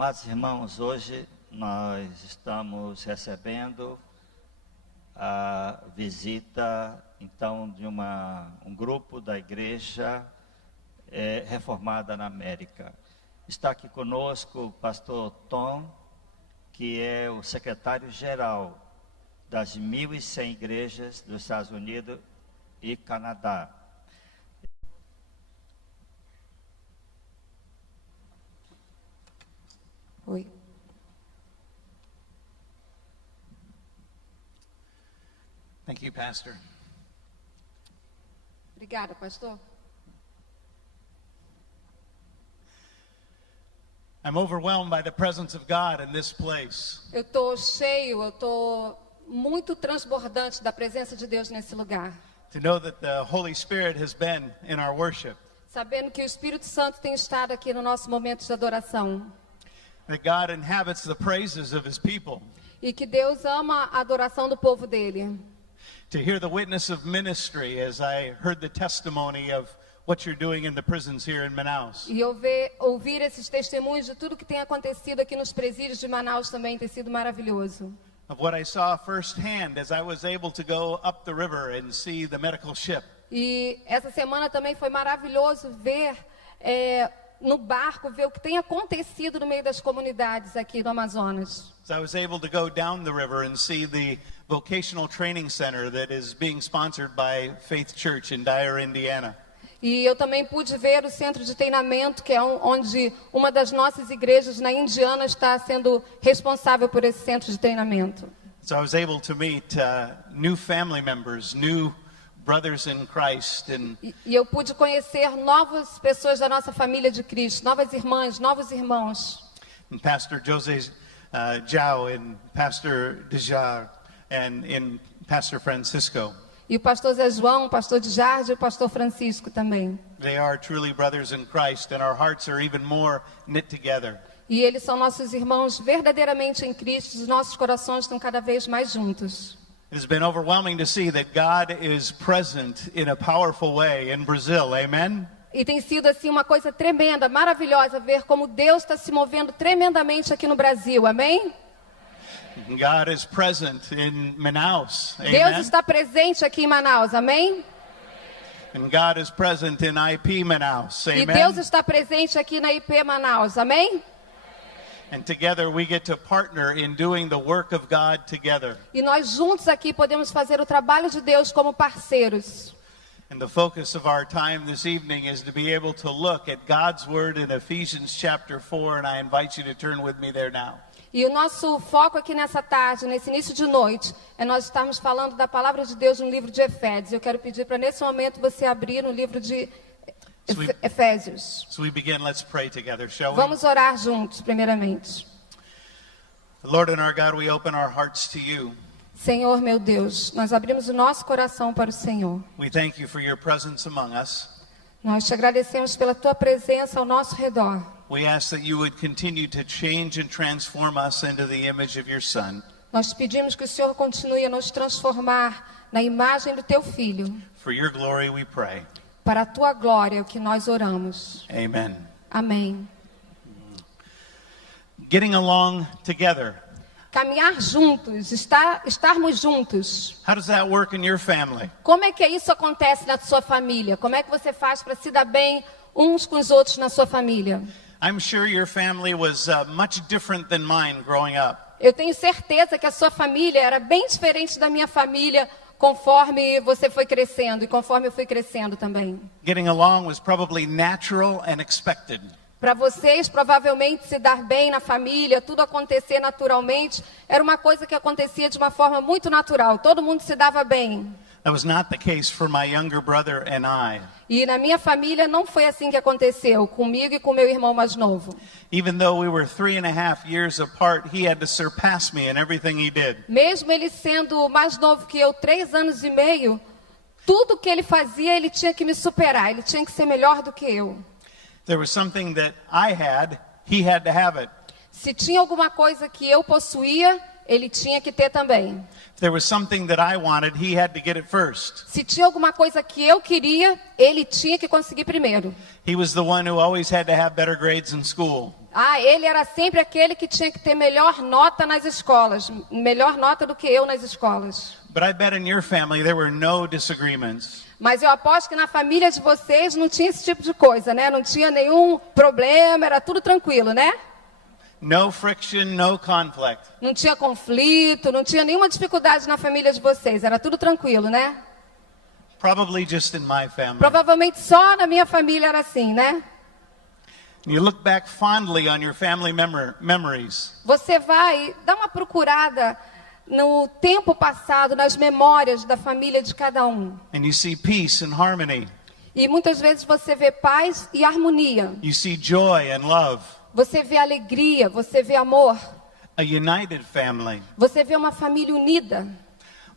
Amados irmãos, hoje nós estamos recebendo a visita, então, de um grupo da Igreja Reformada na América. Está aqui conosco o pastor Tom, que é o secretário-geral das 1.100 igrejas dos Estados Unidos e Canadá. Oi. Thank you, Pastor. Obrigada, pastor. I'm overwhelmed by the presence of God in this place. Eu estou muito transbordante da presença de Deus nesse lugar. To know that the Holy Spirit has been in our worship. Sabendo que o Espírito Santo tem estado aqui no nosso momento de adoração. That God inhabits the praises of His people. E que Deus ama a adoração do povo dele. To hear the witness of ministry as I heard the testimony of what you're doing in the prisons here in Manaus. E ouvir esses testemunhos de tudo que tem acontecido aqui nos presídios de Manaus também tem sido maravilhoso. Of what I saw firsthand as I was able to go up the river and see the medical ship. E essa semana também foi maravilhoso ver no barco, ver o que tem acontecido no meio das comunidades aqui do Amazonas. So I was able to go down the river and see the vocational training center that is being sponsored by Faith Church in Dyer, Indiana. E eu também pude ver o centro de treinamento, que é onde uma das nossas igrejas na Indiana está sendo responsável por esse centro de treinamento. So I was able to meet new family members, new brothers in Christ, and E eu pude conhecer novas pessoas da nossa família de Cristo, novas irmãs, novos irmãos. Pastor Jose Zhao and Pastor Dejar and Pastor Francisco. E o pastor Zé João, o pastor de Jardim e o pastor Francisco também. They are truly brothers in Christ, and our hearts are even more knit together. E eles são nossos irmãos verdadeiramente em Cristo, os nossos corações estão cada vez mais juntos. It has been overwhelming to see that God is present in a powerful way in Brazil. Amen? E tem sido assim uma coisa tremenda, maravilhosa, ver como Deus está se movendo tremendamente aqui no Brasil, amém? God is present in Manaus. Deus Amen? está presente aqui em Manaus, amém? And God is present in IP Manaus. E Amen? Deus está presente aqui na IP Manaus, amém? And together we get to partner in doing the work of God together. E nós juntos aqui podemos fazer o trabalho de Deus como parceiros. And the focus of our time this evening is to be able to look at God's word in Ephesians chapter 4, and I invite you to turn with me there now. E o nosso foco aqui nessa tarde, nesse início de noite, é nós estarmos falando da palavra de Deus no livro de Efésios. Eu quero pedir para nesse momento você abrir no livro de Efésios. So we begin, let's pray together, shall we? Vamos orar juntos, primeiramente. Lord and our God, we open our hearts to you. Senhor, meu Deus, nós abrimos o nosso coração para o Senhor. We thank you for your presence among us. Nós te agradecemos pela tua presença ao nosso redor. We ask that you would continue to change and transform us into the image of your Son. Nós te pedimos que o Senhor continue a nos transformar na imagem do teu Filho. For your glory we pray. Para a tua glória é o que nós oramos. Amen. Amém. Getting along together. Caminhar juntos, estarmos juntos. How does that work in your family? Como é que isso acontece na sua família? Como é que você faz para se dar bem uns com os outros na sua família? I'm sure your family was much different than mine growing up. Eu tenho certeza que a sua família era bem diferente da minha família conforme você foi crescendo e conforme eu fui crescendo também. Getting along was probably natural and expected. Para vocês, provavelmente, se dar bem na família, tudo acontecer naturalmente, era uma coisa que acontecia de uma forma muito natural. Todo mundo se dava bem. That was not the case for my younger brother and I. E na minha família não foi assim que aconteceu, comigo e com meu irmão mais novo. Even though we were 3.5 years apart, he had to surpass me in everything he did. Mesmo ele sendo mais novo que eu, 3 anos e meio, tudo que ele fazia, ele tinha que me superar, ele tinha que ser melhor do que eu. There was something that I had, he had to have it. Se tinha alguma coisa que eu possuía, ele tinha que ter também. If there was something that I wanted, he had to get it first. Se tinha alguma coisa que eu queria, ele tinha que conseguir primeiro. He was the one who always had to have better grades in school. Ah, ele era sempre aquele que tinha que ter melhor nota nas escolas, melhor nota do que eu nas escolas. But I bet in your family there were no disagreements. Mas eu aposto que na família de vocês não tinha esse tipo de coisa, né? Não tinha nenhum problema, era tudo tranquilo, né? No friction, no conflict. Não tinha conflito, não tinha nenhuma dificuldade na família de vocês, era tudo tranquilo, né? Probably just in my family. Provavelmente só na minha família era assim, né? You look back fondly on your family memories. Você vai dar uma procurada no tempo passado, nas memórias da família de cada um. And you see peace and harmony. E muitas vezes você vê paz e harmonia. You see joy and love. Você vê alegria, você vê amor. A united family. Você vê uma família unida.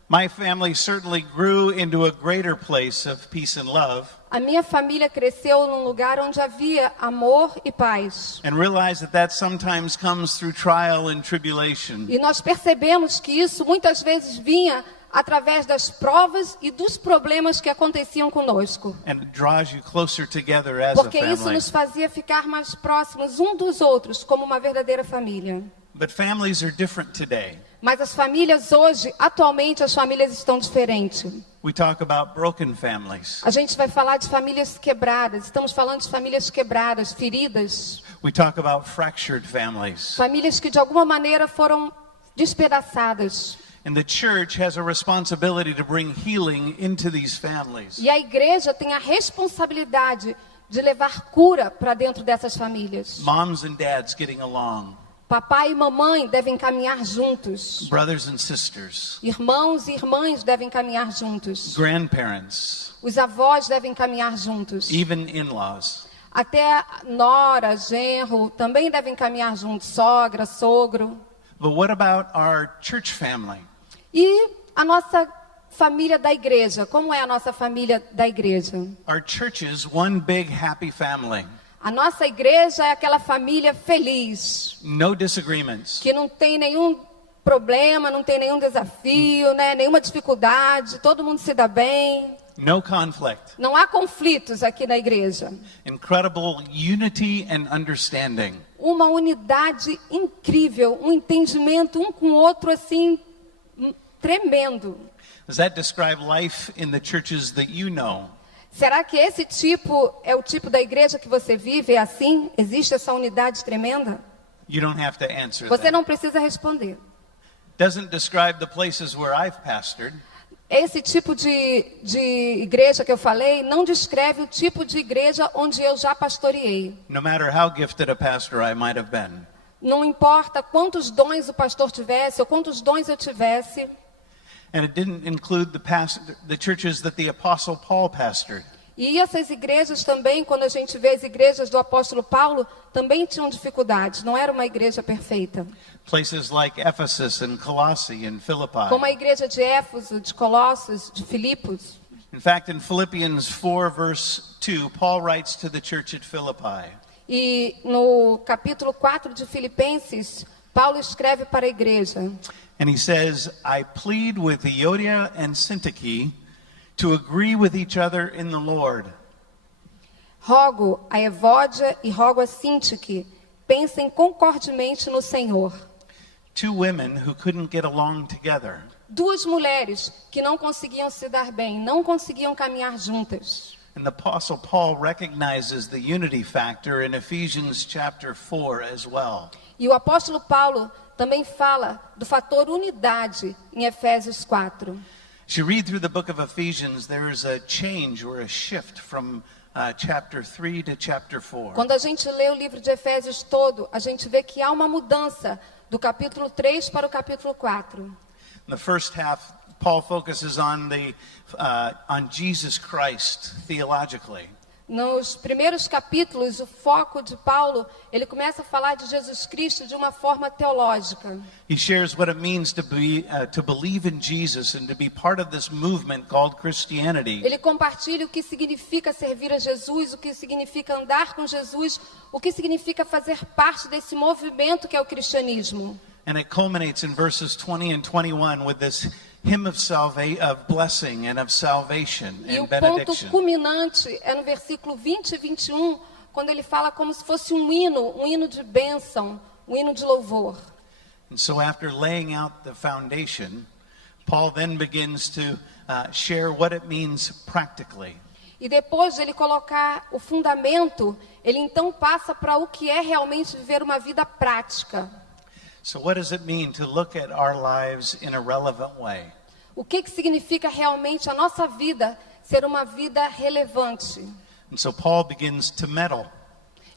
My family certainly grew into a greater place of peace and love. A minha família cresceu num lugar onde havia amor e paz. And realize that sometimes comes through trial and tribulation. E nós percebemos que isso muitas vezes vinha através das provas e dos problemas que aconteciam conosco. And it draws you closer together as a Porque isso family. nos fazia ficar mais próximos um dos outros, como uma verdadeira família. But families are different today. Mas as famílias hoje, atualmente, as famílias estão diferentes. We talk about broken families. A gente vai falar de famílias quebradas. Estamos falando de famílias quebradas, feridas. We talk about fractured families. Famílias que de alguma maneira foram despedaçadas. And the church has a responsibility to bring healing into these families. E a igreja tem a responsabilidade de levar cura para dentro dessas famílias. Moms and dads getting along. Papai e mamãe devem caminhar juntos. Brothers and sisters. Irmãos e irmãs devem caminhar juntos. Grandparents. Os avós devem caminhar juntos. Even in-laws. Até nora, genro, também devem caminhar juntos. Sogra, sogro. But what about our church family? E a nossa família da igreja. Como é a nossa família da igreja? Our church is one big happy family. A nossa igreja é aquela família feliz. No disagreements. Que não tem nenhum problema, não tem nenhum desafio, né? Nenhuma dificuldade. Todo mundo se dá bem. No conflict. Não há conflitos aqui na igreja. Incredible unity and understanding. Uma unidade incrível, um entendimento um com o outro assim tremendo. Does that describe life in the churches that you know? Será que esse tipo é o tipo da igreja que você vive? É assim? Existe essa unidade tremenda? You don't have to answer Você that. não precisa responder. Doesn't describe the places where I've pastored. Esse tipo de igreja que eu falei não descreve o tipo de igreja onde eu já pastoreei. No matter how gifted a pastor I might have been. Não importa quantos dons o pastor tivesse ou quantos dons eu tivesse. And it didn't include the churches that the Apostle Paul pastored. E essas igrejas também, quando a gente vê as igrejas do apóstolo Paulo, também tinham dificuldades. Não era uma igreja perfeita. Places like Ephesus and Colossae and Philippi. Como a igreja de Éfeso, de Colossos, de Filipos. In fact, in Philippians 4 verse 2, Paul writes to the church at Philippi. E no capítulo 4 de Filipenses, Paulo escreve para a igreja. And he says, I plead with Euodia and Syntyche to agree with each other in the Lord. Rogo a Evódia e rogo a Sintique, pensem concordemente no Senhor. Two women who couldn't get along together. Duas mulheres que não conseguiam se dar bem, não conseguiam caminhar juntas. And the Apostle Paul recognizes the unity factor in Ephesians chapter 4 as well. E o apóstolo Paulo também fala do fator unidade em Efésios 4. As you read through the book of Ephesians, there is a change or a shift from chapter 3 to chapter 4. Quando a gente lê o livro de Efésios todo, a gente vê que há uma mudança do capítulo 3 para o capítulo 4. In the first half, Paul focuses on Jesus Christ theologically. Nos primeiros capítulos, o foco de Paulo, ele começa a falar de Jesus Cristo de uma forma teológica. He shares what it means to believe in Jesus and to be part of this movement called Christianity. Ele compartilha o que significa servir a Jesus, o que significa andar com Jesus, o que significa fazer parte desse movimento que é o cristianismo. And it culminates in verses 20 and 21 with this hymn of blessing and of salvation E and o ponto benediction. culminante é no versículo 20 e 21, quando ele fala como se fosse um hino de bênção, um hino de louvor. And so after laying out the foundation, Paul then begins to share what it means practically. E depois de ele colocar o fundamento, ele então passa para o que é realmente viver uma vida prática. So what does it mean to look at our lives in a relevant way? O que significa realmente a nossa vida ser uma vida relevante? And so Paul begins to meddle.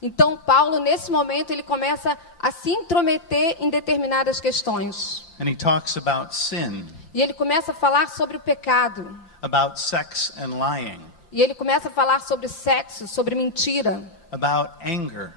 Então Paulo, nesse momento, ele começa a se intrometer em determinadas questões. And he talks about sin, E ele começa a falar sobre o pecado. about sex and lying, E ele começa a falar sobre sexo, sobre mentira, about anger,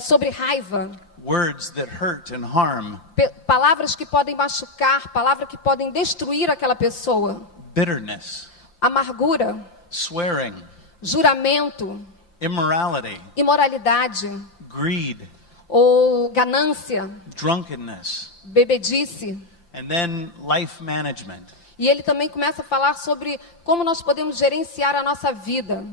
sobre raiva. words that hurt and harm, Palavras que podem machucar, palavras que podem destruir aquela pessoa. bitterness, Amargura, swearing, juramento, immorality, imoralidade, greed, ou ganância, drunkenness, bebedice. and then life management. E ele também começa a falar sobre como nós podemos gerenciar a nossa vida,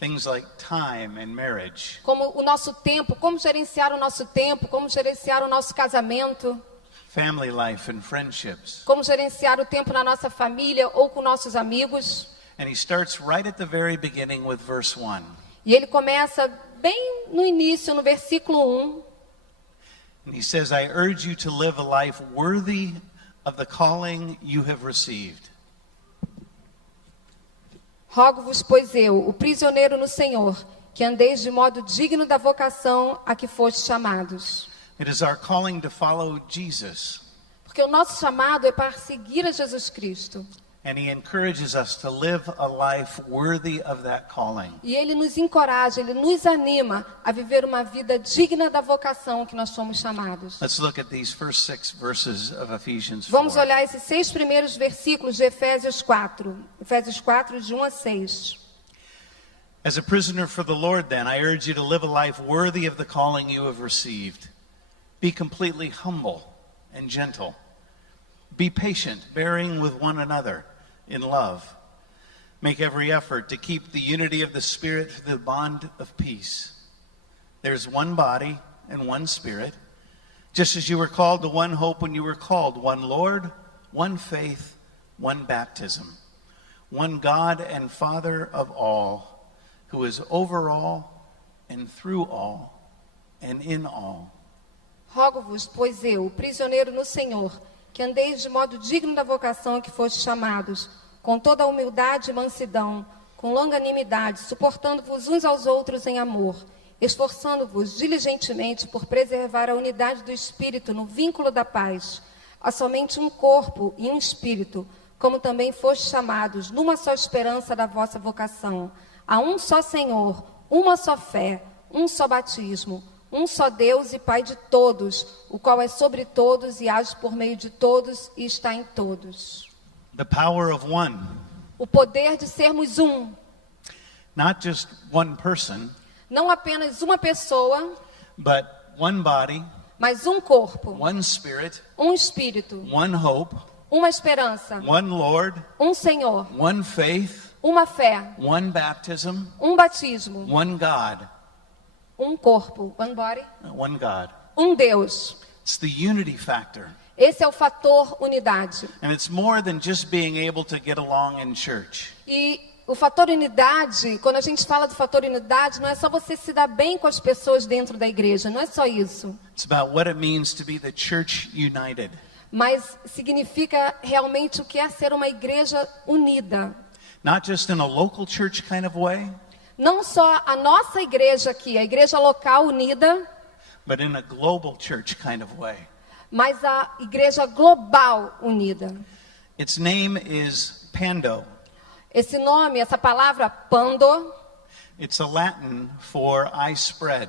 Things like time and marriage, como o nosso tempo, como gerenciar o nosso tempo, como gerenciar o nosso casamento, family life and friendships. como gerenciar o tempo na nossa família ou com nossos amigos. And he starts right at the very beginning with verse 1. E ele começa bem no início, no versículo 1. And he says, I urge you to live a life worthy of the calling you have received. Rogo-vos, pois eu, o prisioneiro no Senhor, que andeis de modo digno da vocação a que fostes chamados. It is our calling to follow Jesus. Porque o nosso chamado é para seguir a Jesus Cristo. And he encourages us to live a life worthy of that calling. E ele nos encoraja, ele nos anima a viver uma vida digna da vocação que nós somos chamados. Let's look at these first 6 verses of Ephesians 4. Vamos olhar esses 6 primeiros versículos de Efésios 4. Efésios 4, de 1 a 6. As a prisoner for the Lord, then, I urge you to live a life worthy of the calling you have received. Be completely humble and gentle. Be patient, bearing with one another in love. Make every effort to keep the unity of the Spirit through the bond of peace. There is one body and one Spirit, just as you were called to one hope when you were called, one Lord, one faith, one baptism, one God and Father of all, who is over all and through all and in all. Rogo-vos, pois eu, o prisioneiro no Senhor, que andeis de modo digno da vocação a que fostes chamados, com toda a humildade e mansidão, com longanimidade, suportando-vos uns aos outros em amor, esforçando-vos diligentemente por preservar a unidade do Espírito no vínculo da paz. Há somente um corpo e um Espírito, como também fostes chamados numa só esperança da vossa vocação. Há um só Senhor, uma só fé, um só batismo, um só Deus e Pai de todos, o qual é sobre todos e age por meio de todos e está em todos. The power of one, O poder de sermos um, not just one person, não apenas uma pessoa, but one body, mas um corpo, one Spirit, um Espírito, one hope, uma esperança, one Lord, um Senhor, one faith, uma fé, one baptism, um batismo, one God, um corpo, one body, one God. um Deus. It's the unity factor. Esse é o fator unidade. And it's more than just being able to get along in church. E o fator unidade, quando a gente fala do fator unidade, não é só você se dar bem com as pessoas dentro da igreja, não é só isso. It's about what it means to be the church united. Mas significa realmente o que é ser uma igreja unida. Not just in a local church kind of way, Não só a nossa igreja aqui, a igreja local unida, but in a global church kind of way. mas a igreja global unida. Its name is Pando. Esse nome, essa palavra pando, It's a Latin for I spread.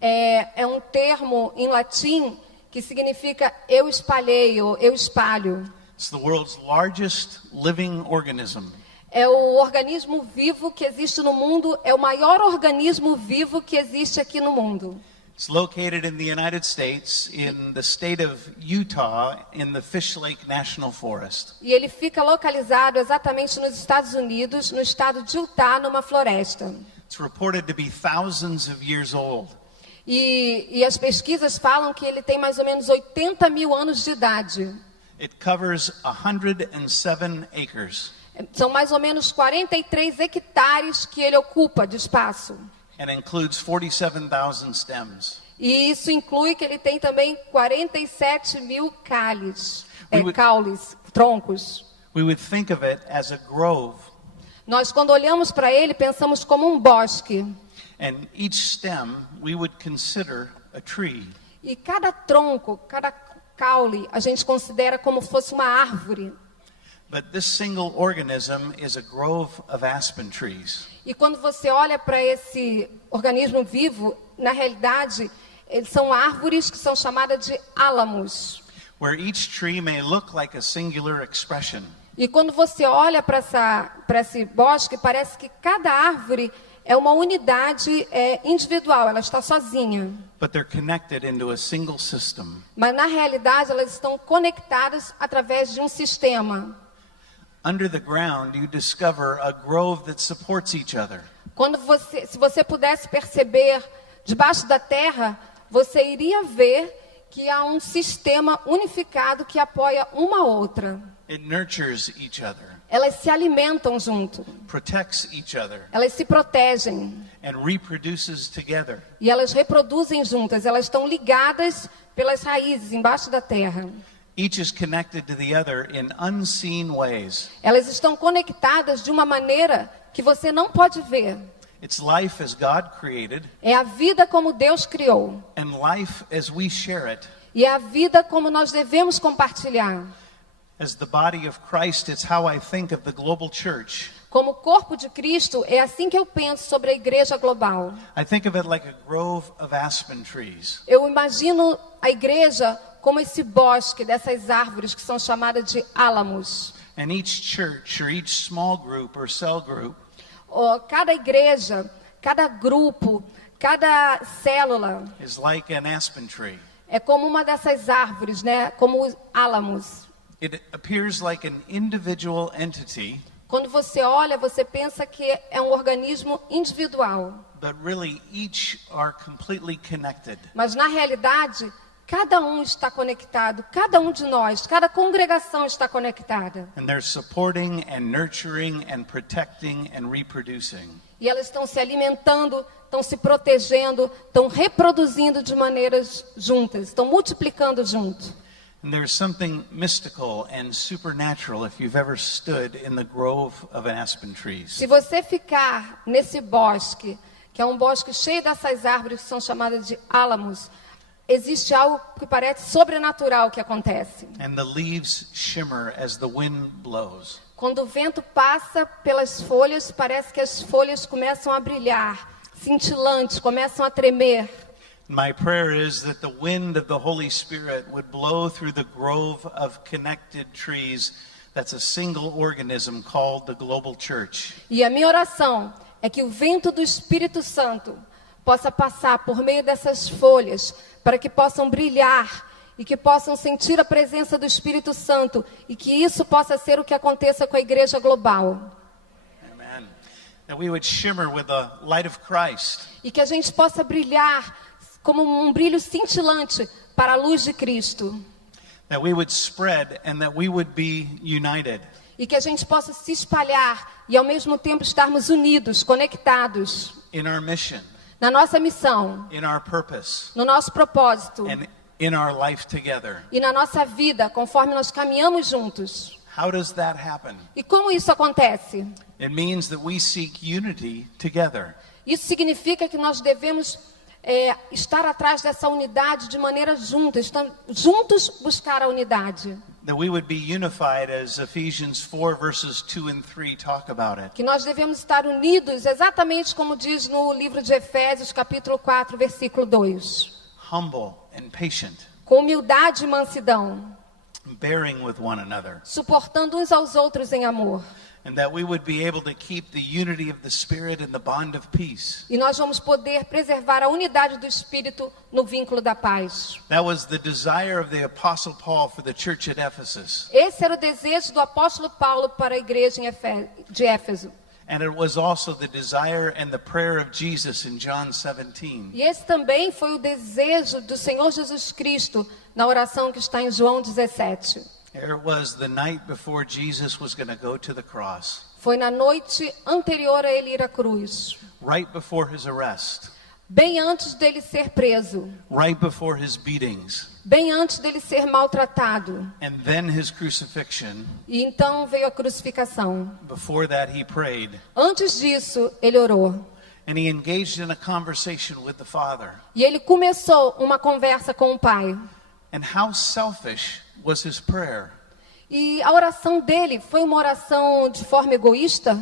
é um termo em latim que significa eu espalhei ou eu espalho. It's the world's largest living organism. É o organismo vivo que existe no mundo, é o maior organismo vivo que existe aqui no mundo. It's located in the United States, in the state of Utah, in the Fish Lake National Forest. E ele fica localizado exatamente nos Estados Unidos, no estado de Utah, numa floresta. It's reported to be thousands of years old. E as pesquisas falam que ele tem mais ou menos 80 mil anos de idade. It covers 107 acres São mais ou menos 43 hectares que ele ocupa de espaço. and includes 47,000 stems. E isso inclui que ele tem também 47 mil We caules, troncos. We would think of it as a grove, Nós, quando olhamos para ele, pensamos como um bosque. and each stem we would consider a tree. E cada tronco, cada caule, a gente considera como fosse uma árvore. But this single organism is a grove of aspen trees. E quando você olha para esse organismo vivo, na realidade, eles são árvores que são chamadas de álamos. Where each tree may look like a singular expression, E quando você olha para esse bosque, parece que cada árvore é uma unidade individual, ela está sozinha. but they're connected into a single system. Mas na realidade elas estão conectadas através de um sistema. Under the ground, you discover a grove that supports each other. Se você pudesse perceber debaixo da terra, você iria ver que há um sistema unificado que apoia uma a outra. It nurtures each other, Elas se alimentam junto, protects each other, elas se protegem and reproduces together. e elas reproduzem juntas. Elas estão ligadas pelas raízes embaixo da terra. Each is connected to the other in unseen ways. Elas estão conectadas de uma maneira que você não pode ver. It's life as God created, É a vida como Deus criou. and life as we share it. E é a vida como nós devemos compartilhar. As the body of Christ, it's how I think of the global church. Como corpo de Cristo, é assim que eu penso sobre a igreja global. I think of it like a grove of aspen trees. Eu imagino a igreja como esse bosque dessas árvores que são chamadas de álamos. And each church or each small group or cell group Cada igreja, cada grupo, cada célula is like an aspen tree. é como uma dessas árvores, né? Como os álamos. It appears like an individual entity, Quando você olha, você pensa que é um organismo individual. but really each are completely connected. Mas na realidade, cada um está conectado, cada um de nós, cada congregação está conectada. And they're supporting and nurturing and protecting and reproducing. E elas estão se alimentando, estão se protegendo, estão reproduzindo de maneiras juntas, estão multiplicando junto. And there's something mystical and supernatural if you've ever stood in the grove of aspen trees. Se você ficar nesse bosque, que é um bosque cheio dessas árvores que são chamadas de álamos, existe algo que parece sobrenatural que acontece. And the leaves shimmer as the wind blows. Quando o vento passa pelas folhas, parece que as folhas começam a brilhar, cintilantes, começam a tremer. My prayer is that the wind of the Holy Spirit would blow through the grove of connected trees that's a single organism called the global church. E a minha oração é que o vento do Espírito Santo possa passar por meio dessas folhas, para que possam brilhar e que possam sentir a presença do Espírito Santo e que isso possa ser o que aconteça com a igreja global. Amen. That we would shimmer with the light of Christ. E que a gente possa brilhar como um brilho cintilante para a luz de Cristo. That we would spread and that we would be united. E que a gente possa se espalhar e ao mesmo tempo estarmos unidos, conectados In our mission, na nossa missão, in our purpose, no nosso propósito and in our life together. e na nossa vida, conforme nós caminhamos juntos. How does that happen? E como isso acontece? It means that we seek unity together. Isso significa que nós devemos estar atrás dessa unidade de maneira juntos buscar a unidade. That we would be unified as Ephesians 4 verses 2 and 3 talk about it. Que nós devemos estar unidos, exatamente como diz no livro de Efésios, capítulo 4, versículo 2. Humble and patient, Com humildade e mansidão, bearing with one another, suportando uns aos outros em amor. And that we would be able to keep the unity of the Spirit and the bond of peace. E nós vamos poder preservar a unidade do Espírito no vínculo da paz. That was the desire of the Apostle Paul for the church at Ephesus. Esse era o desejo do apóstolo Paulo para a igreja de Éfeso. And it was also the desire and the prayer of Jesus in John 17. E esse também foi o desejo do Senhor Jesus Cristo na oração que está em João 17. There it was the night before Jesus was going to go to the cross. Foi na noite anterior a ele ir à cruz, Right before his arrest. bem antes dele ser preso, Right before his beatings. bem antes dele ser maltratado. And then his crucifixion. E então veio a crucificação. Before that he prayed. Antes disso, ele orou. And he engaged in a conversation with the Father. E ele começou uma conversa com o Pai. And how selfish was his prayer? E a oração dele foi uma oração de forma egoísta?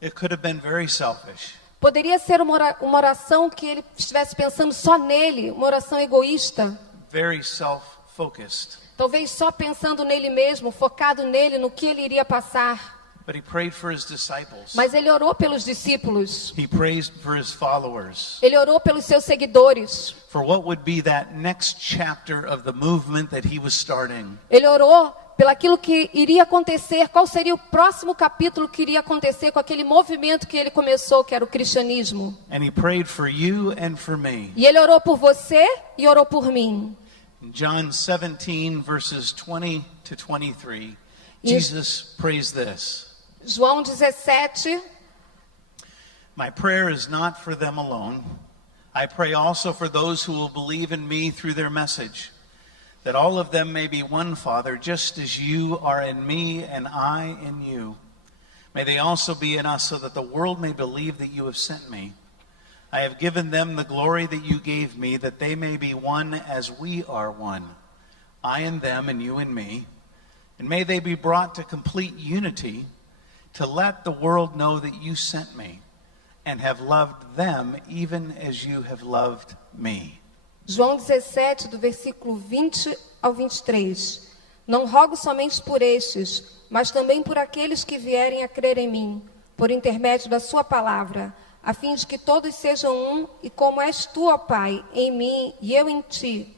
It could have been very selfish. Poderia ser uma oração que ele estivesse pensando só nele, uma oração egoísta? Very self-focused. Talvez só pensando nele mesmo, focado nele, no que ele iria passar. But he prayed for his disciples. Mas ele orou pelos discípulos. He prayed for his followers. Ele orou pelos seus seguidores. For what would be that next chapter of the movement that he was starting. Ele orou pelaquilo que iria acontecer, qual seria o próximo capítulo que iria acontecer com aquele movimento que ele começou, que era o cristianismo. And he prayed for you and for me. E ele orou por você e orou por mim. In John 17 verses 20 to 23, Jesus prays this. João 17, My prayer is not for them alone. I pray also for those who will believe in me through their message, that all of them may be one, Father, just as you are in me and I in you. May they also be in us, so that the world may believe that you have sent me. I have given them the glory that you gave me, that they may be one as we are one, I in them and you in me. And may they be brought to complete unity, to let the world know that you sent me and have loved them even as you have loved me. João 17, do versículo 20 ao 23. Não rogo somente por estes, mas também por aqueles que vierem a crer em mim, por intermédio da sua palavra, a fim de que todos sejam um, e como és tu, ó Pai, em mim e eu em ti,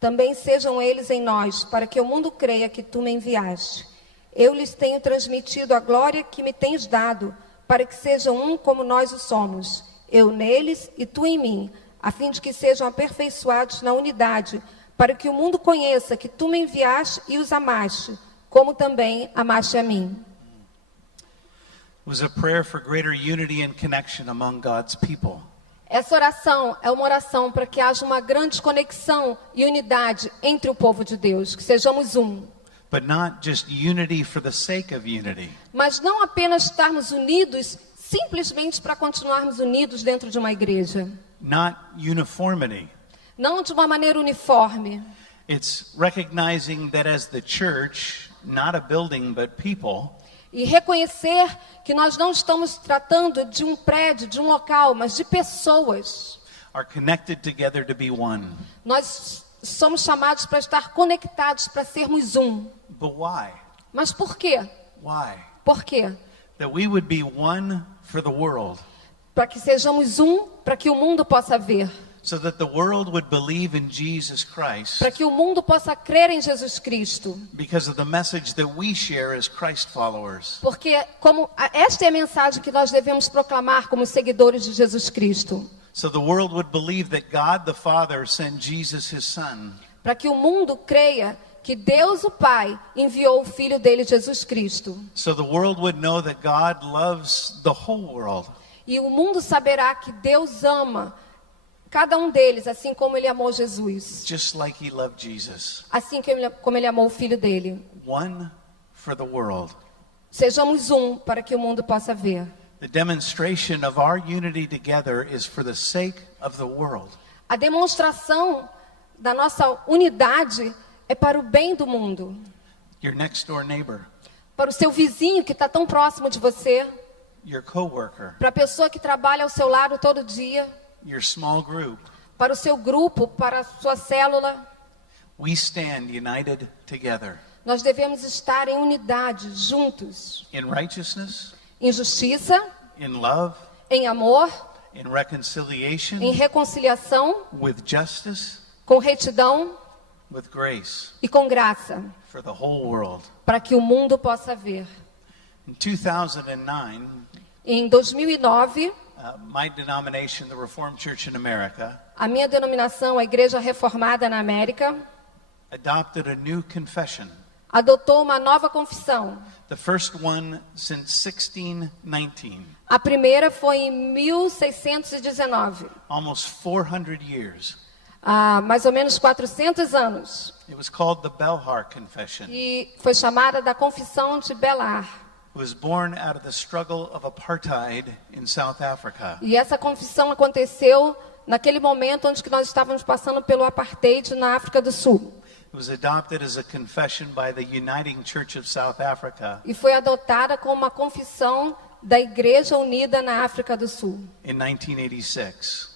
também sejam eles em nós, para que o mundo creia que tu me enviaste. Eu lhes tenho transmitido a glória que me tens dado, para que sejam um como nós o somos, eu neles e tu em mim, a fim de que sejam aperfeiçoados na unidade, para que o mundo conheça que tu me enviaste e os amaste, como também amaste a mim. It was a prayer for greater unity and connection among God's people. Essa oração é uma oração para que haja uma grande conexão e unidade entre o povo de Deus, que sejamos um. But not just unity for the sake of unity. Mas não apenas estarmos unidos simplesmente para continuarmos unidos dentro de uma igreja. Not uniformity. Não de uma maneira uniforme. It's recognizing that as the church, not a building but people, E reconhecer que nós não estamos tratando de um prédio, de um local, mas de pessoas. are connected together to be one. Nós somos chamados para estar conectados, para sermos um. But why? Mas por quê? Why? Por quê? That we would be one for the world, Para que sejamos um, para que o mundo possa ver. so that the world would believe in Jesus Christ Para que o mundo possa crer em Jesus Cristo. because of the message that we share as Christ followers. Porque esta é a mensagem que nós devemos proclamar como seguidores de Jesus Cristo. So the world would believe that God the Father sent Jesus his son, Para que o mundo creia que Deus o Pai enviou o Filho dele, Jesus Cristo. so the world would know that God loves the whole world. E o mundo saberá que Deus ama cada um deles, assim como ele amou Jesus. Just like he loved Jesus. Assim como ele amou o Filho dele. One for the world. Sejamos um para que o mundo possa ver. The demonstration of our unity together is for the sake of the world. A demonstração da nossa unidade é para o bem do mundo. Your next door neighbor, Para o seu vizinho que está tão próximo de você. your coworker, Para a pessoa que trabalha ao seu lado todo dia. your small group. Para o seu grupo, para a sua célula. We stand united together Nós devemos estar em unidade, juntos. in righteousness, em justiça, in love, em amor, in reconciliation, em reconciliação, with justice, com retidão with grace e com graça, for the whole world. para que o mundo possa ver. In 2009, Em 2009, my denomination, the Reformed Church in America, a minha denominação, a Igreja Reformada na América, adopted a new confession, adotou uma nova confissão. the first one since 1619, A primeira foi em 1619, almost 400 years. há mais ou menos 400 anos. It was called the Belhar Confession. E foi chamada da Confissão de Belar. It was born out of the struggle of apartheid in South Africa. E essa confissão aconteceu naquele momento onde que nós estávamos passando pelo apartheid na África do Sul. It was adopted as a confession by the Uniting Church of South Africa E foi adotada como uma confissão da Igreja Unida na África do Sul. in 1986.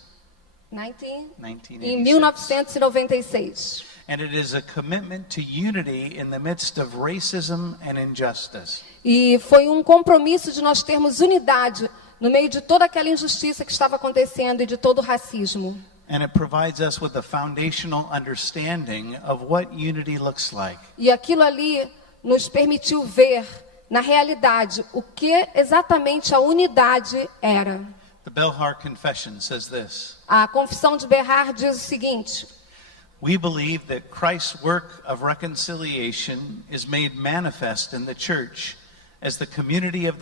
Em 1996. And it is a commitment to unity in the midst of racism and injustice. E foi um compromisso de nós termos unidade no meio de toda aquela injustiça que estava acontecendo e de todo o racismo. And it provides us with a foundational understanding of what unity looks like. E aquilo ali nos permitiu ver, na realidade, o que exatamente a unidade era. The Belhar Confession says this: A Confissão de Belar diz o seguinte: we believe that Christ's work of reconciliation is made manifest in the church as the community of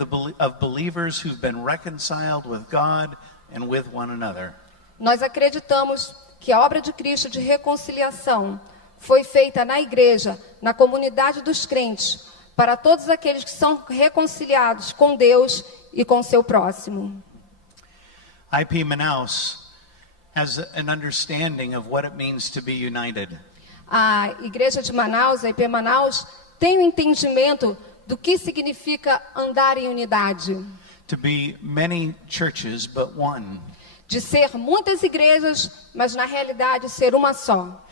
believers who've been reconciled with God and with one another. Nós acreditamos que a obra de Cristo de reconciliação foi feita na igreja, na comunidade dos crentes, para todos aqueles que são reconciliados com Deus e com seu próximo. IP Manaus has an understanding of what it means to be united. A igreja de Manaus, a IP Manaus, tem um entendimento do que significa andar em unidade. To be many churches but one. De ser muitas igrejas, mas na realidade ser uma só.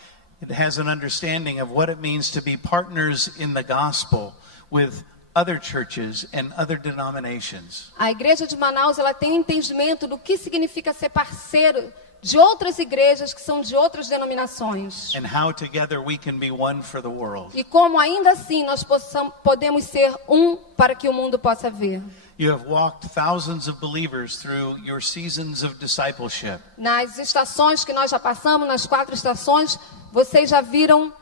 It has an understanding of what it means to be partners in the gospel with other churches and other denominations. A igreja de Manaus, ela tem um entendimento do que significa ser parceiro de outras igrejas que são de outras denominações. And how together we can be one for the world. E como ainda assim nós podemos ser um para que o mundo possa ver. You have walked thousands of believers through your seasons of discipleship. Nas estações que nós já passamos, nas 4 estações, vocês já viram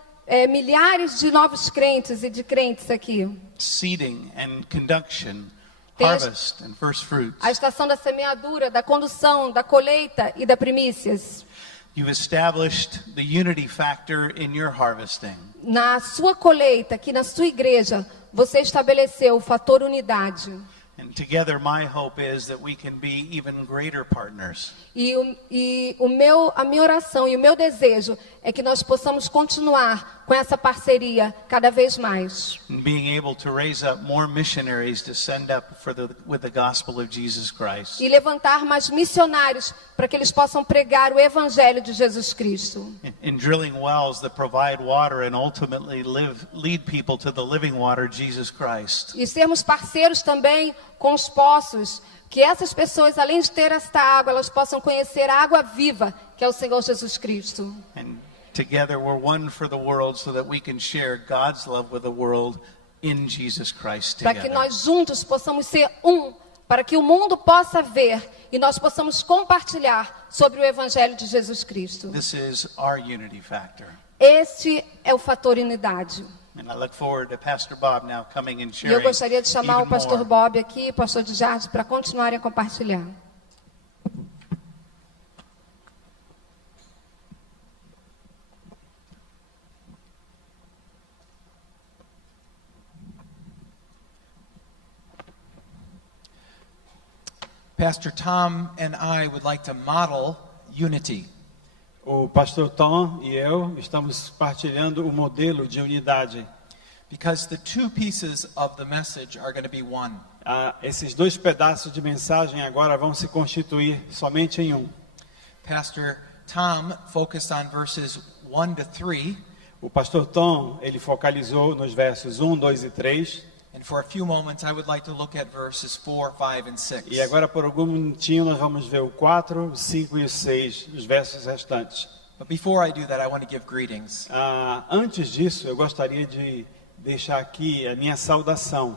milhares de novos crentes e de crentes aqui. Seeding and conduction, Tem harvest and first fruits. A estação da semeadura, da condução, da colheita e da primícias. You've established the unity factor in your harvesting. Na sua colheita, aqui na sua igreja, você estabeleceu o fator unidade. And together my hope is that we can be even greater partners. A minha oração e o meu desejo é que nós possamos continuar com essa parceria cada vez mais. And being able to raise up more missionaries to send up with the gospel of Jesus Christ. E levantar mais missionários para que eles possam pregar o evangelho de Jesus Cristo. In drilling wells that provide water and ultimately lead people to the living water, Jesus Christ. E sermos parceiros também com os poços, que essas pessoas, além de ter esta água, elas possam conhecer a água viva, que é o Senhor Jesus Cristo. And together we're one for the world so that we can share God's love with the world in Jesus Christ Para que together. nós juntos possamos ser um, para que o mundo possa ver e nós possamos compartilhar sobre o evangelho de Jesus Cristo. This is our unity factor. Este é o fator unidade. And I look forward to Pastor Bob now coming and E sharing eu gostaria de chamar even o pastor more. Bob aqui, pastor de Jardim, para continuarem a compartilhar. Pastor Tom and I would like to model unity. O pastor Tom e eu estamos partilhando o modelo de unidade. Because the two pieces of the message are going to be one. Esses 2 pedaços de mensagem agora vão se constituir somente em um. Pastor Tom focused on verses 1 to 3. O pastor Tom, ele focalizou nos versos 1, 2 e 3. And for a few moments, I would like to look at verses 4, 5, and 6. E agora, por algum minutinho, nós vamos ver o 4, o 5 e o 6, os versos restantes. But before I do that, I want to give greetings. Antes disso, eu gostaria de deixar aqui a minha saudação.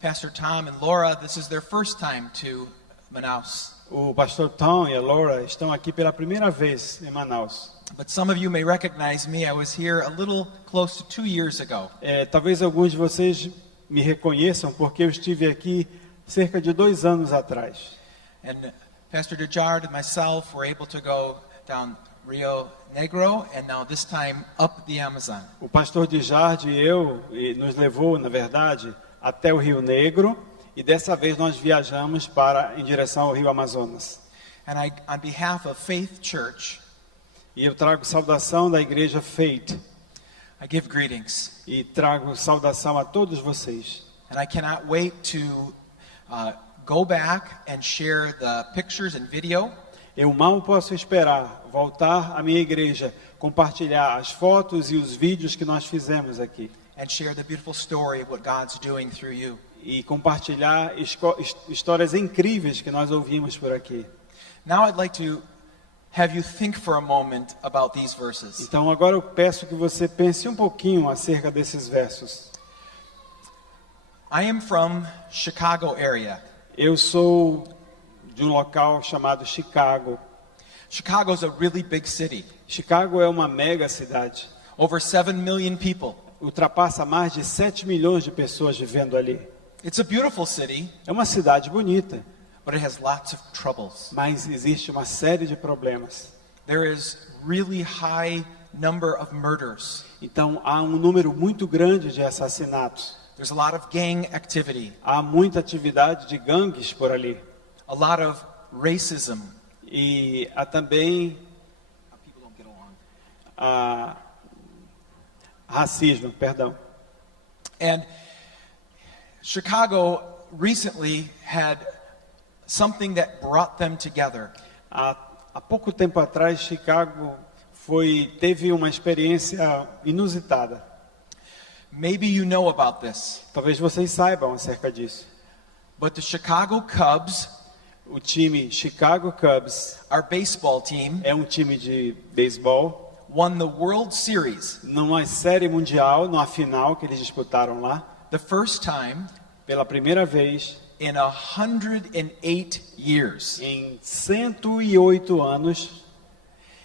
Pastor Tom and Laura, this is their first time to Manaus. O pastor Tom e a Laura estão aqui pela primeira vez em Manaus. But some of you may recognize me. I was here a little close to 2 years ago. Talvez alguns de vocês me reconheçam porque eu estive aqui cerca de 2 anos atrás. And Pastor DeJard and myself were able to go down Rio Negro and now this time up the Amazon. O pastor Dijard e eu nos levou, na verdade, até o Rio Negro e dessa vez nós viajamos em direção ao Rio Amazonas. And on behalf of Faith Church, E eu trago saudação da igreja Faith I give greetings. e trago saudação a todos vocês. And I cannot wait to go back and share the pictures and video. Eu mal posso esperar voltar à minha igreja, compartilhar as fotos e os vídeos que nós fizemos aqui. And share the beautiful story of what God's doing through you. E compartilhar histórias incríveis que nós ouvimos por aqui. Now I'd like to have you think for a moment about these verses. Então agora eu peço que você pense um pouquinho acerca desses versos. I am from Chicago area. Eu sou de um local chamado Chicago. Chicago is a really big city. Chicago é uma mega cidade. Over 7 million people. Ultrapassa mais de 7 milhões de pessoas vivendo ali. It's a beautiful city, É uma cidade bonita, but it has lots of troubles. mas existe uma série de problemas. There is really high number of murders. Então há um número muito grande de assassinatos. There's a lot of gang activity, Há muita atividade de gangues por ali. a lot of racism. E há também People don't get along. racismo, perdão. And Chicago recently had something that brought them together. Há pouco tempo atrás, Chicago teve uma experiência inusitada. Maybe you know about this, Talvez vocês saibam acerca disso. but the Chicago Cubs, O time Chicago Cubs our baseball team, é um time de beisebol. won the World Series Numa série mundial, numa final que eles disputaram lá, the first time pela primeira vez in 108 years. em 108 anos,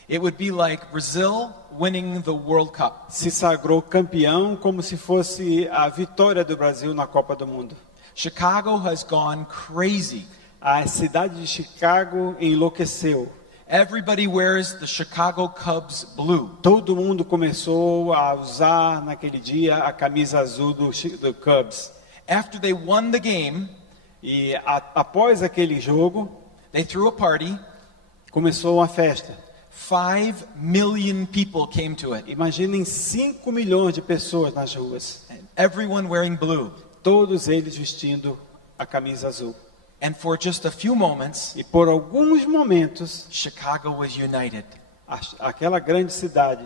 It would be like Brazil winning the World Cup. se sagrou campeão como se fosse a vitória do Brasil na Copa do Mundo. Chicago has gone crazy. A cidade de Chicago enlouqueceu. Everybody wears the Chicago Cubs blue. Todo mundo começou a usar naquele dia a camisa azul do Cubs. After they won the game, E após aquele jogo, they threw a party. começou uma festa. 5 million people came to it. Imaginem 5 milhões de pessoas nas ruas. And everyone wearing blue. Todos eles vestindo a camisa azul. And for just a few moments, E por alguns momentos, Chicago was united. aquela grande cidade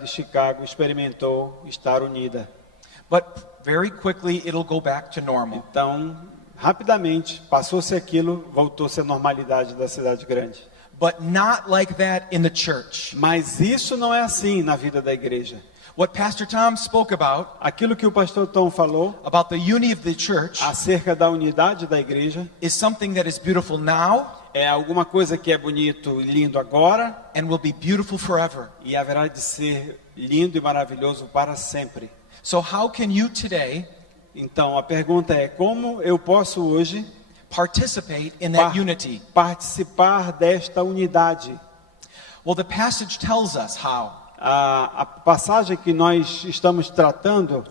de Chicago, experimentou estar unida. But very quickly it'll go back to normal. Então, rapidamente, passou-se aquilo, voltou-se a normalidade da cidade grande. But not like that in the church. Mas isso não é assim na vida da igreja. What Pastor Tom spoke Aquilo que o pastor Tom falou about the unity of the church acerca da unidade da igreja is something that is beautiful now é alguma coisa que é bonito e lindo agora and will be beautiful forever. e haverá de ser lindo e maravilhoso para sempre. So how can you today Então a pergunta é: como eu posso hoje participate in that unity? participar desta unidade? Well, the passage tells us how. A passagem que nós estamos tratando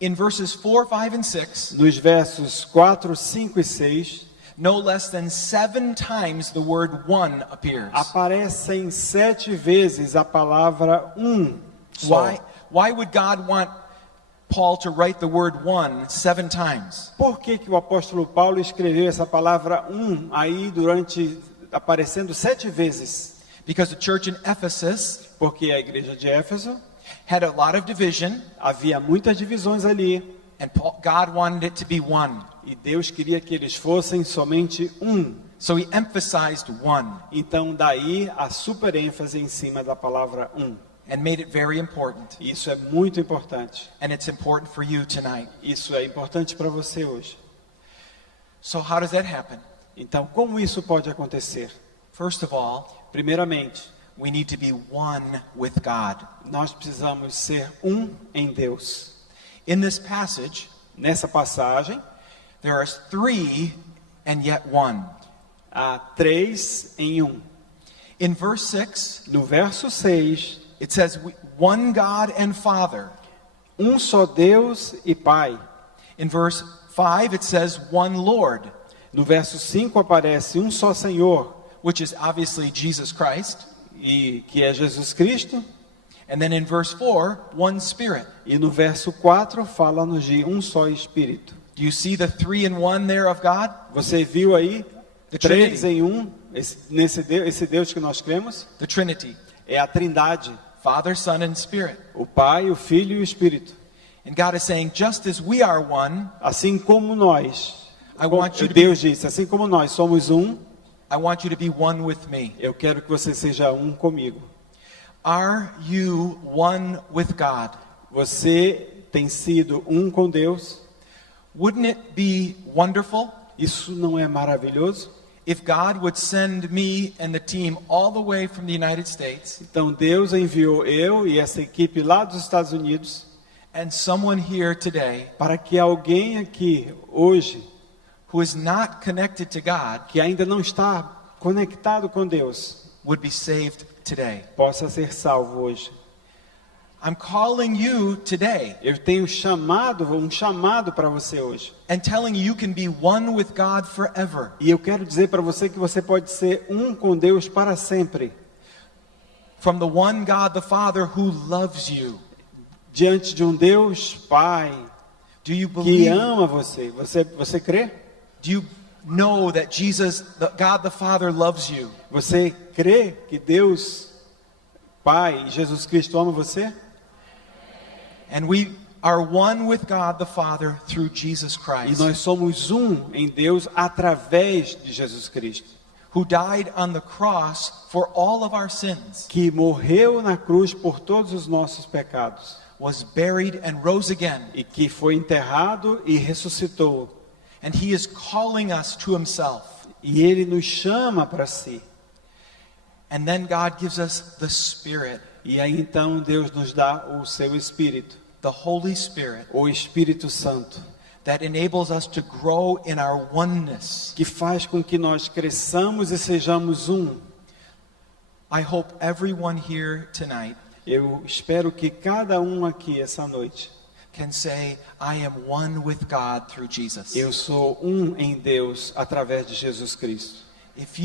In verses 4, 5, and 6, nos versos 4, 5 e 6 no less than 7 times the word one appears. aparecem 7 vezes a palavra só. Why would God want Paul to write the word one 7 times? Por que o apóstolo Paulo escreveu essa palavra aí aparecendo 7 vezes? Because the church in Ephesus Porque a igreja de Éfeso had a lot of division, havia muitas divisões ali. And God wanted it to be one. E Deus queria que eles fossem somente um. So he emphasized one Então daí a super ênfase em cima da palavra um. and made it very important. Isso é muito importante. And it's important for you tonight. Isso é importante para você hoje. So how does that happen? Então, como isso pode acontecer? First of all, Primeiramente, we need to be one with God. nós precisamos ser um em Deus. In this passage, Nessa passagem, there are 3 and yet one. há 3 em 1. In verse 6, No verso 6, it says, one God and Father. um só Deus e Pai. In verse 5, it says, one Lord, No verso 5 aparece um só Senhor, which is obviously Jesus Christ. e que é Jesus Cristo. And then in verse 4, one Spirit. E no verso 4 fala-nos de um só Espírito. Do you see the 3 and 1 there of God? Você viu aí The 3 Trinity. em 1, esse Deus que nós cremos? The Trinity, É a Trindade, Father, Son, and Spirit. o Pai, o Filho e o Espírito. And God is saying, just as we are one, Assim como nós, I want you to be, Deus disse, assim como nós somos um, I want you to be one with me. eu quero que você seja um comigo. Are you one with God? Você tem sido um com Deus? Wouldn't it be wonderful Isso não é maravilhoso? if God would send me and the team all the way from the United States Então Deus enviou eu e essa equipe lá dos Estados Unidos and someone here today para que alguém aqui hoje who is not connected to God que ainda não está conectado com Deus would be saved today? possa ser salvo hoje. I'm calling you today Eu tenho um chamado para você hoje. and telling you you can be one with God forever. E eu quero dizer para você que você pode ser um com Deus para sempre. From the one God the Father who loves you. Diante de um Deus Pai Do you que believe? ama você. Você crê? Do you know that God the Father loves you? Você crê que Deus Pai e Jesus Cristo ama você? And we are one with God the Father through Jesus E Christ, nós somos um em Deus através de Jesus Cristo, who died on the cross for all of our sins, que morreu na cruz por todos os nossos pecados was buried and rose again. e que foi enterrado e ressuscitou. And he is calling us to himself. E ele nos chama para si. And then God gives us the Spirit, E aí então Deus nos dá o seu Espírito, the Holy Spirit, o Espírito Santo, that enables us to grow in our oneness. que faz com que nós cresçamos e sejamos um. I hope everyone here tonight Eu espero que cada um aqui essa noite, can say, I am one with God through Jesus. eu sou um em Deus através de Jesus Cristo. If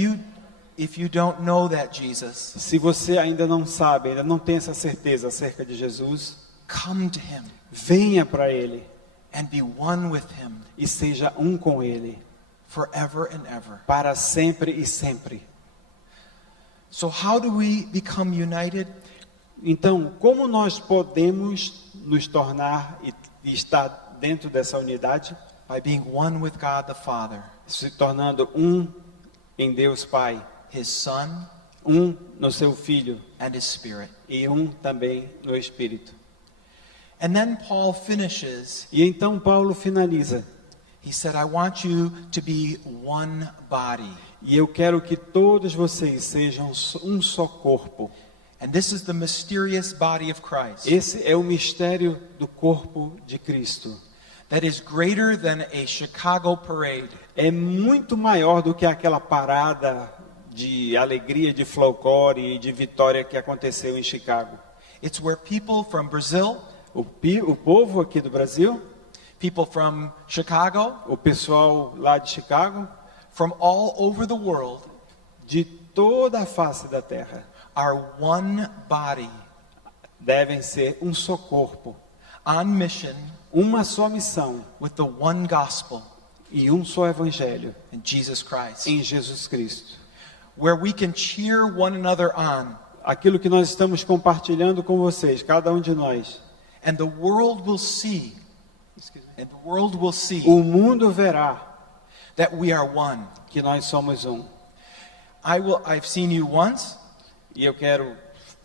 you don't know that Jesus, Se você ainda não sabe, ainda não tem essa certeza acerca de Jesus, come to him venha para Ele and be one with him e seja um com Ele, forever and ever. para sempre e sempre. So how do we become united? Então, como nós podemos nos tornar e estar dentro dessa unidade? By being one with God the Father, Se tornando um em Deus Pai, his Son, um no seu Filho and his Spirit. e um também no Espírito. And then Paul finishes. E então Paulo finaliza. He said, I want you to be one body. E eu quero que todos vocês sejam um só corpo. And this is the mysterious body of Christ Esse é o mistério do corpo de Cristo. that is greater than a Chicago parade. É muito maior do que aquela parada de alegria, de folclore e de vitória que aconteceu em Chicago. It's where people from Brazil, O povo aqui do Brasil, people from Chicago, o pessoal lá de Chicago, from all over the world, de toda a face da terra, are one body devem ser um só corpo, on mission uma só missão with the one gospel e um só evangelho in Jesus Christ, em Jesus Cristo. where we can cheer one another on, Aquilo que nós estamos compartilhando com vocês, cada um de nós. and the world will see Excuse me. and the world will see o mundo verá that we are one. que nós somos um. I've seen you once, E eu quero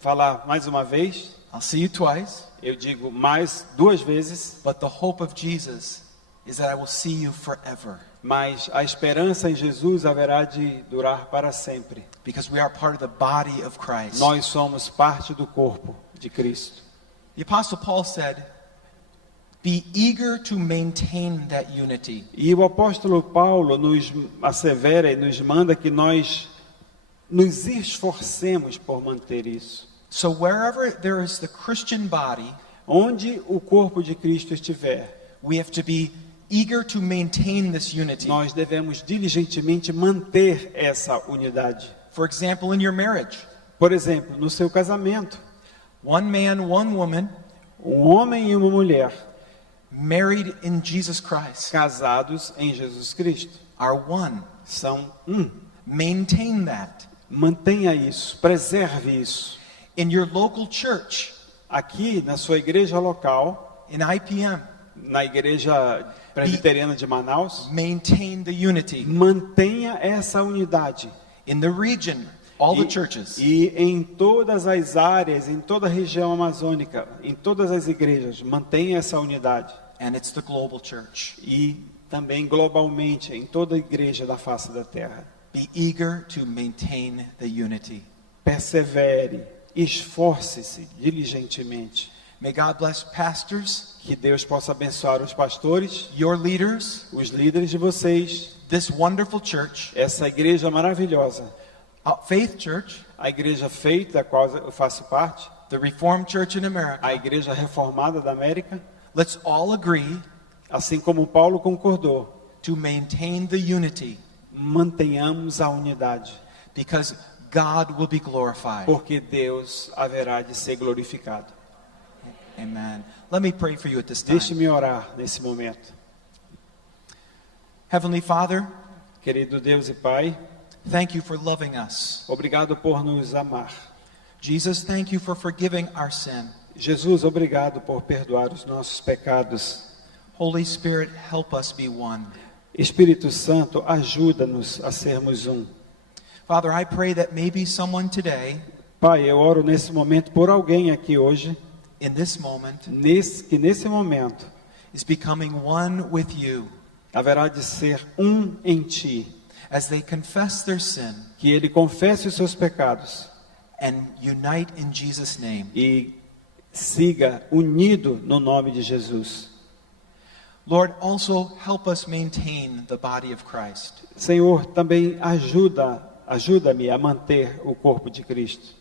falar mais uma vez, I'll see you twice, eu digo mais 2 vezes, but the hope of Jesus is that I will see you forever, mas a esperança em Jesus haverá de durar para sempre. because we are part of the body of Christ. Nós somos parte do corpo de Cristo. The Apostle Paul said, be eager to maintain that unity. E o apóstolo Paulo nos assevera e nos manda que nós nos esforcemos por manter isso. So wherever there is the Christian body, Onde o corpo de Cristo estiver, we have to be eager to maintain this unity. nós devemos diligentemente manter essa unidade. For example, in your marriage, Por exemplo, no seu casamento, one man, one woman, um homem e uma mulher married in Jesus Christ, casados em Jesus Cristo are one. são um. Maintain that. Mantenha isso, preserve isso. In your local church, Aqui na sua igreja local, in IPM, na igreja presbiteriana de Manaus, maintain the unity. mantenha essa unidade. In the region, all the churches, E em todas as áreas, em toda a região amazônica, em todas as igrejas, mantenha essa unidade. and it's the global church. E também globalmente, em toda a igreja da face da terra. Be eager to maintain the unity. Persevere, esforce-se diligentemente. May God bless pastors, Que Deus possa abençoar os pastores, your leaders, os líderes de vocês, this wonderful church, essa igreja maravilhosa, Faith Church, a igreja feita, da qual eu faço parte, the Reformed Church in America. a igreja reformada da América, Let's all agree assim como Paulo concordou, to maintain the unity, mantenhamos a unidade, because God will be glorified. porque Deus haverá de ser glorificado. Amen. Let me pray for you at this time. Deixe-me orar nesse momento. Heavenly Father, Querido Deus e Pai, thank you for loving us. obrigado por nos amar. Jesus, thank you for forgiving our sin. Jesus, obrigado por perdoar os nossos pecados. Holy Spirit, help us be one. Espírito Santo, ajuda-nos a sermos um. Father, I pray that maybe someone today, Pai, eu oro nesse momento por alguém aqui hoje, in this moment, que nesse momento is becoming one with you haverá de ser um em Ti, as they confess their sin que ele confesse os seus pecados and unite in Jesus' name. e siga unido no nome de Jesus. Lord, also help us maintain the body of Christ. Senhor, também ajuda-me a manter o corpo de Cristo.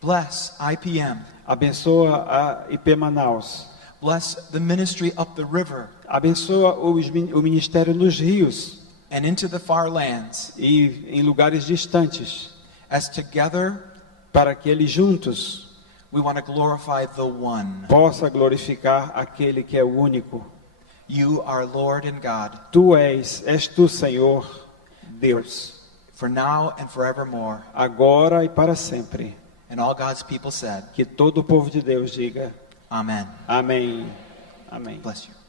Bless IPM. Abençoa a IP Manaus. Bless the ministry up the river Abençoa o ministério nos rios and into the far lands, e em lugares distantes, as together para que eles juntos we want to glorify the one. possa glorificar aquele que é o único. You are Lord and God, És tu, Senhor, Deus, for now and forevermore. agora e para sempre. And all God's people said, Que todo o povo de Deus diga Amen. amém. Amém. Bless you.